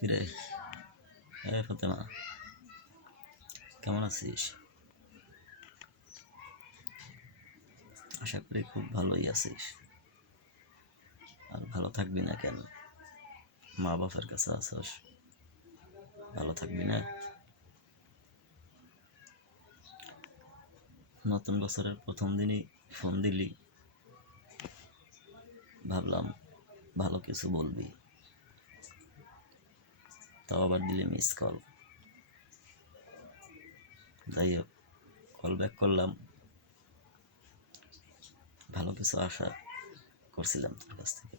কিরে হ্যাঁ ফতেমা, কেমন আছিস? আশা করি খুব ভালোই আছিস। আর ভালো থাকবি না কেন? মা বাবার কাছে আসাস ভালো থাকবি না? নতুন বছরের প্রথম দিনই ফোন দিলি। ভাবলাম ভালো কিছু বলবি। তাও আবার দিলে মিস কল যাই হোক কল ব্যাক করলাম। ভালো কিছু আশা করছিলাম তোর কাছ থেকে।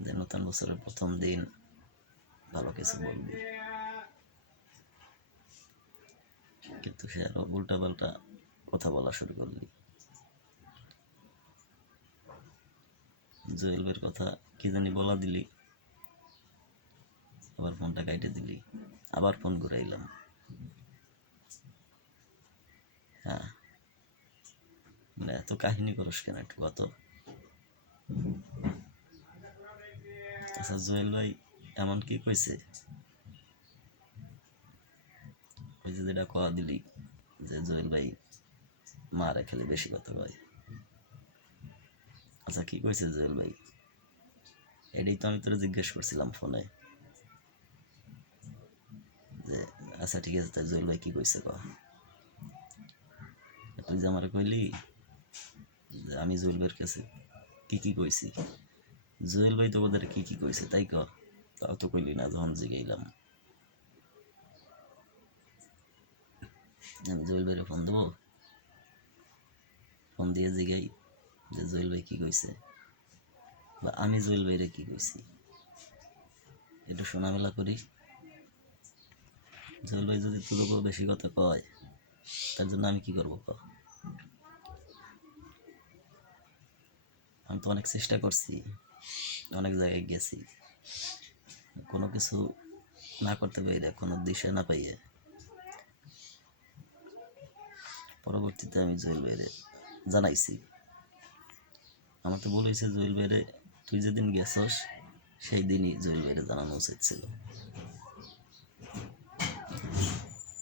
যে নতুন বছরের প্রথম দিন, ভালো কিছু বলবি। কিন্তু সে আরও উল্টা পাল্টা কথা বলা শুরু করলি। জুয়েলের কথা কি জানি বলা দিলি। আবার ফোনটা কাইটে দিলি। আবার ফোন ঘুরাইলাম। হ্যাঁ। মানে এত কাহিনী করস কেন একটু কত? আচ্ছা জুয়েল ভাই এমন কি কইছে? ওই যে যেটা কয়া দিলি, যে জুয়েল ভাই মারে খেলে বেশি কথা কয়। আচ্ছা কি কইছে জুয়েল ভাই? এটাই তো আমি তোরে জিজ্ঞেস করছিলাম ফোনে। যে আচ্ছা ঠিক আছে তাই ভাই কি কইছে ক তুই যে আমার কইলি যে আমি ভাইয়ের কাছে কি কি কইছি জুয়েল ভাই তো ওদের কি কি কইছে, তাই ক তাও তো কইলি না, যখন জিগাইলাম। আমি জুয়েল ভাইয়ের ফোন দেবো? ফোন দিয়ে জিগাই যে জুয়েল ভাই কি কইছে, বা আমি জুয়েল ভাইরে কি কইছি। একটু শোনামেলা করি। জুয়েল ভাই যদি তোর উপর বেশি কথা কয়, তার জন্য আমি কি করব আমি তো অনেক চেষ্টা করছি, অনেক জায়গায় গেছি। কোনো কিছু না করতে পাইলে, কোনো দিশা না পাইয়ে পরবর্তীতে আমি জুয়েল ভাইরে জানাইছি। আমার তো বলেছে জুয়েল ভাইরে, তুই যেদিন গেছস সেই দিনই জুয়েল ভাইরে জানানো উচিত ছিল।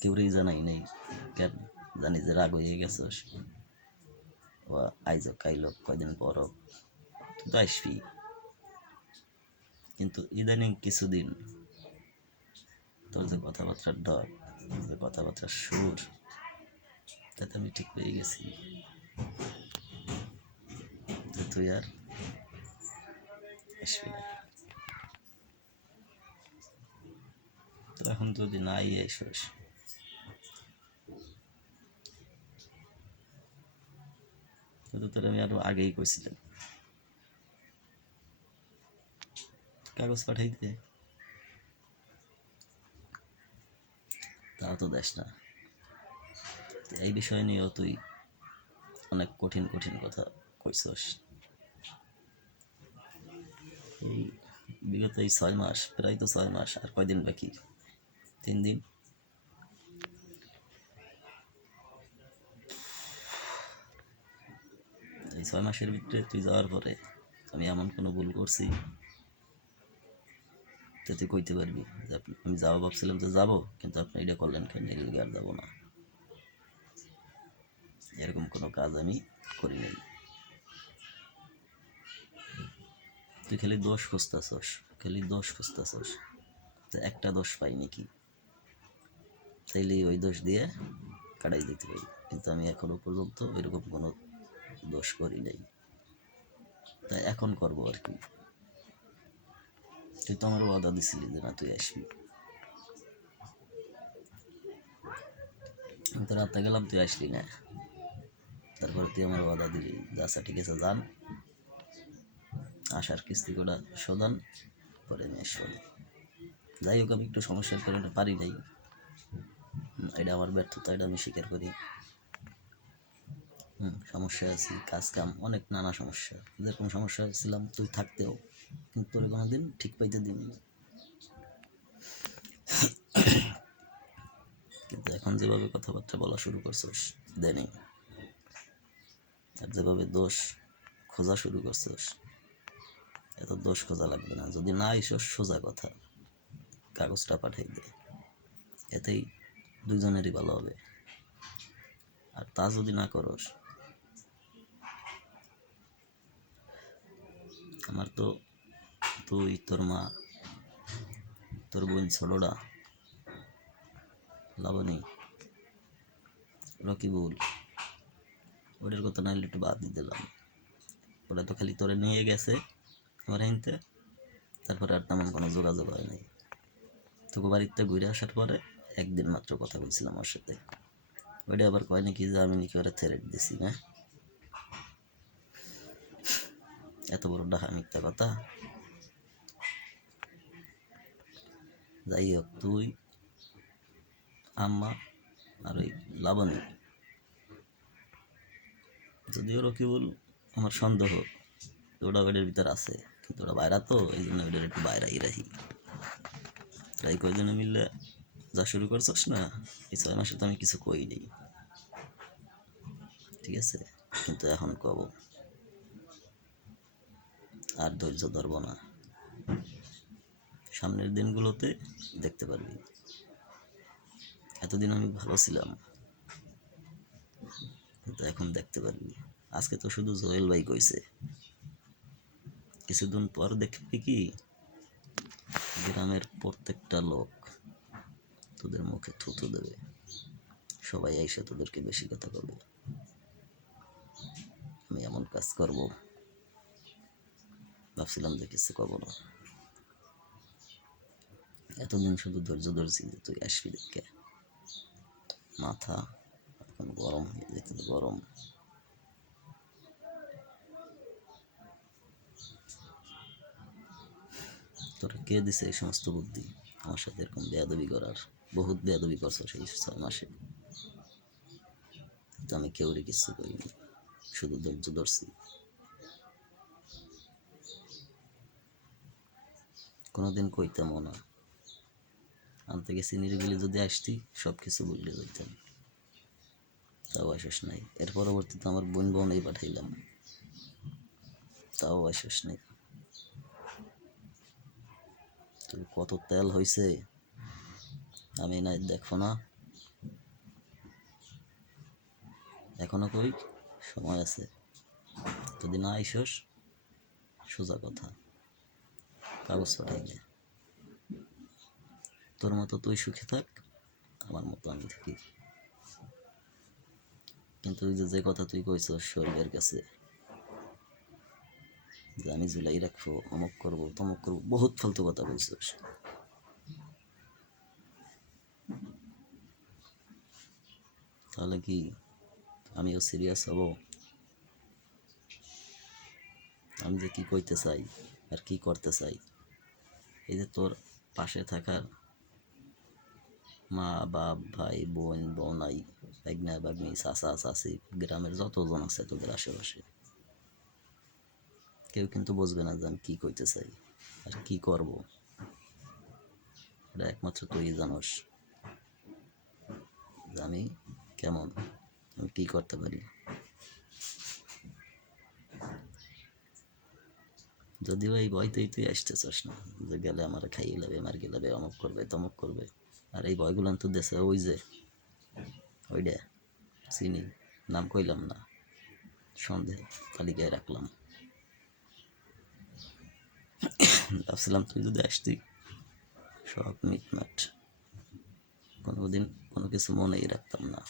কেউরেই জানাই নাই জানি যে রাগ হয়ে গেছস বা আইজ কাইল কয়দিন পর তুই তো আসবি। কিন্তু ইদানিং কিছুদিন তোর যে কথাবার্তার ডর যে কথাবার্তার সুর, তাতে আমি ঠিক পেয়ে গেছি। তুই আর আসবি না। তো এখন যদি নাই এসোস তো আমি আরও আগেই কইছিলাম। কাগজ পাঠাইতে তাও তো দেশ না। এই বিষয় নিয়েও তুই অনেক কঠিন কঠিন কথা কইছস। এই বিগত এই ছয় মাস, প্রায় তো ছয় মাস, আর কয়দিন বাকি? তিন দিন এই ছয় মাসের ভিতরে তুই যাওয়ার পরে আমি এমন কোনো ভুল করছি তো তুই কইতে পারবি আমি যাব ভাবছিলাম যে যাব, কিন্তু আপনি এটা করলেন কেন? আর যাব না। এরকম কোনো কাজ আমি করি নাই। তুই খালি দোষ খুঁজতেছস, খালি দোষ খুঁজতেছস তো একটা দোষ পাই নাকি। তাইলে ওই দোষ দিয়ে কাটাই দিতে পারি। কিন্তু আমি এখনও পর্যন্ত ওইরকম কোনো দোষ করি নাই। তাই এখন করব আর কি। তুই তো আমার ওয়াদা দিছিলি যে না, তুই আসবি। আমি তো রাতে গেলাম, তুই আসলি না। তারপরে তুই আমার ওয়াদা দিলি আচ্ছা ঠিক আছে, যান। আসার কিস্তি কটা শোধান, পরে আমি আসব। যাই হোক, আমি একটু সমস্যার কারণে পারি নাই। এটা আমার ব্যর্থতা, এটা আমি স্বীকার করি। হুম, সমস্যা আছে কাজ কাম অনেক নানা সমস্যা। যেরকম সমস্যা ছিলাম তুই থাকতেও, কিন্তু তোর কোনোদিন ঠিক পাইতে দিন কিন্তু এখন যেভাবে কথাবার্তা বলা শুরু করছিস, দেনি। আর যেভাবে দোষ খোঁজা শুরু করছিস, এত দোষ খোঁজা লাগবে না। যদি না এসো, সোজা কথা, কাগজটা পাঠিয়ে দে। এতেই দুজনেরই ভালো হবে। আর তা যদি না করস আমার তো, তুই, তোর মা, তোর বোন ছোটটা লাবণী রকিবুল ওদের কথা নাহলে একটু বাদ দিয়ে দিলাম। ওরা তো খালি তোরে নিয়ে গেছে, আমার হিনতে, তারপরে আর তেমন কোনো যোগাযোগ হয় নাই। তোকে বাড়িতে ঘুরে আসার পরে একদিন মাত্র কথা বলছিলাম ওর সাথে। ওইটা আবার কয় নাকি যে আমি নাকি ওরা থ্রেট দিছি, না? এত বড় ডাহা মিথ্যা কথা। যাই হোক, তুই, আম্মা আর ওই লাবণী, যদিও রকিবুল আমার সন্দেহ ওটা ওদের ভিতর আছে, কিন্তু ওরা বাইরা তো, এই জন্য ওদের একটু বাইরাই রাখি। তাই কয়জনে মিললে যা শুরু করছস না, এই ছয় মাসে তো আমি কিছু কই নেই ঠিক আছে? কিন্তু এখন কব। আর ধৈর্য ধরব না। সামনের দিনগুলোতে দেখতে পারবি। এতদিন আমি ভালো ছিলাম, কিন্তু এখন দেখতে পারবি। আজকে তো শুধু জোয়েল ভাই কইছে। কিছুদিন পর দেখবি কি, গ্রামের প্রত্যেকটা লোক তোদের মুখে থুতু দেবে। সবাই এসে তোদেরকে বেশি কথা বলবে। আমি এমন কাজ করব। ভাবছিলাম যে কিছু কব না। এতদিন শুধু ধৈর্য ধরছি যে তুই আসবি দেখে। মাথা এখন গরম হয়ে যেতে গরম। তোরা কে দিছে এই সমস্ত বুদ্ধি? আমার সাথে এরকম বেয়াদবি করার? বহুত বেয়াদবি করছ সেই ছয় মাসে। কিন্তু আমি কেউরে কিছু করিনি। শুধু ধৈর্য ধরছি। কোনোদিন কইতামও না। আনতে গেছি নিরিবিলি যদি আসতি সব কিছু বললে যাইতাম। তাও আসিস নাই। এর পরবর্তীতে আমার বোন বোনেই পাঠাইলাম। তাও আসিস নাই। তোর কত তেল হয়েছে আমি নাই, দেখো না। এখনও কই? সময় আছে। যদি না আইসস, সোজা কথা। কাগজ পাঠাই দে তোর মতো তুই সুখে থাক, আমার মতো আমি থাকি। কিন্তু ওই যে যে কথা তুই কইছ শরীরের কাছে, যে আমি জুলাই রাখব, অমুক করব, তমুক করব, বহুত ফালতু কথা বলছিস। তাহলে কি আমিও সিরিয়াস হব? আমি যে কি কইতে চাই আর কি করতে চাই? এই যে তোর পাশে থাকার মা, বাপ, ভাই, বোন বোনাই বাগনা বাগনি চাচা, চাচি, গ্রামের যতজন আছে তোদের আশেপাশে, কেউ কিন্তু বুঝবে না যে আমি কী কইতে চাই আর কি করব। এটা একমাত্র তুই জানোস আমি কেমন, আমি কী করতে পারি। যদিও এই ভয়তেই তুই আসতে আসতেছস না, যে গেলে আমার খাইয়ে যাবে আমার গেলে অমুক করবে, তমুক করবে। আর এই ভয়গুলো তো দেশে ওই যে ওইটা চিনি, নাম কইলাম না সন্দেহ তালিকায় রাখলাম। ভাবছিলাম তুই যদি আসতি, সব মিটমাট। কোনোদিন কোনো কিছু মনেই রাখতাম না।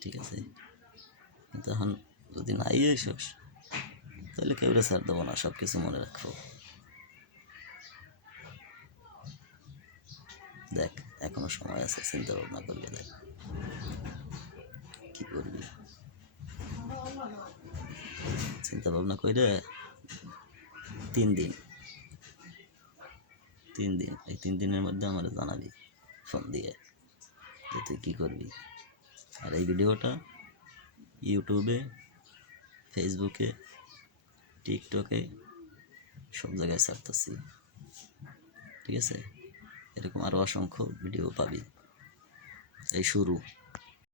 ঠিক আছে? কিন্তু এখন যদি নাই এসস তাহলে কেউ ছাড় দেবো না সব কিছু মনে রাখব। দেখ, এখনও সময় আছে চিন্তা ভাবনা করবে, দেখ। কি করবি? চিন্তা ভাবনা করে তিন দিন তিন দিন, এই তিন দিনের মধ্যে আমার জানাবি, ফোন দিয়ে, যে তুই কী করবি। আর এই ভিডিওটা ইউটিউবে ফেসবুকে টিকটকে সব জায়গায় ছাড়তেছি ঠিক আছে? এরকম আরও অসংখ্য ভিডিও পাবি। এই শুরু।